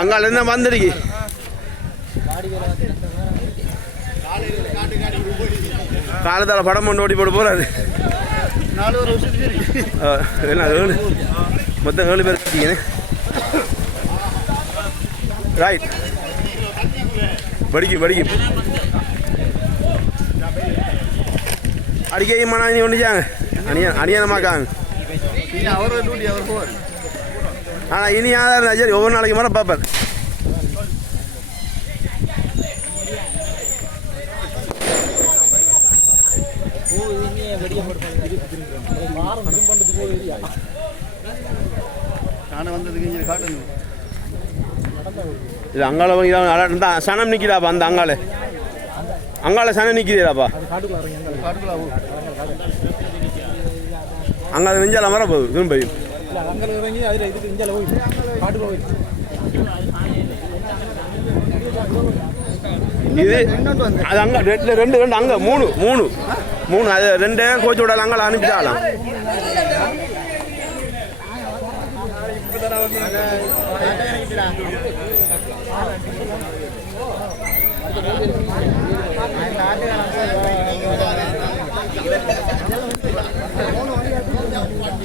அங்கால என்ன வந்துருக்கு காலத்தால் படம் ஒன்று ஓடி போட்டு போகிறாரு. என்ன 7 மொத்தம் 7 பேர் இருக்கீங்க. ரைட் படிக்கும் அடிக்கையும் மனா நீ ஒன்றுச்சாங்க அணியானமாக்காங்க. ஆனால் இனி ஆதாரம் சரி ஒவ்வொரு நாளைக்கு மேலே பார்ப்பேன். இது அங்கால சனம் நிற்கிறாப்பா. அந்த அங்கால சனம் நிற்கிறாப்பா. அங்கே நெஞ்சால வர போகுது திரும்ப. இது அது அங்கே ரெண்டு அங்கே மூணு அது 2 கோச்சு விடலாம். அங்கே அனுப்பிச்சாலாம்.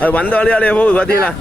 அது வந்த வழியாலே போகுது பார்த்தீங்களா.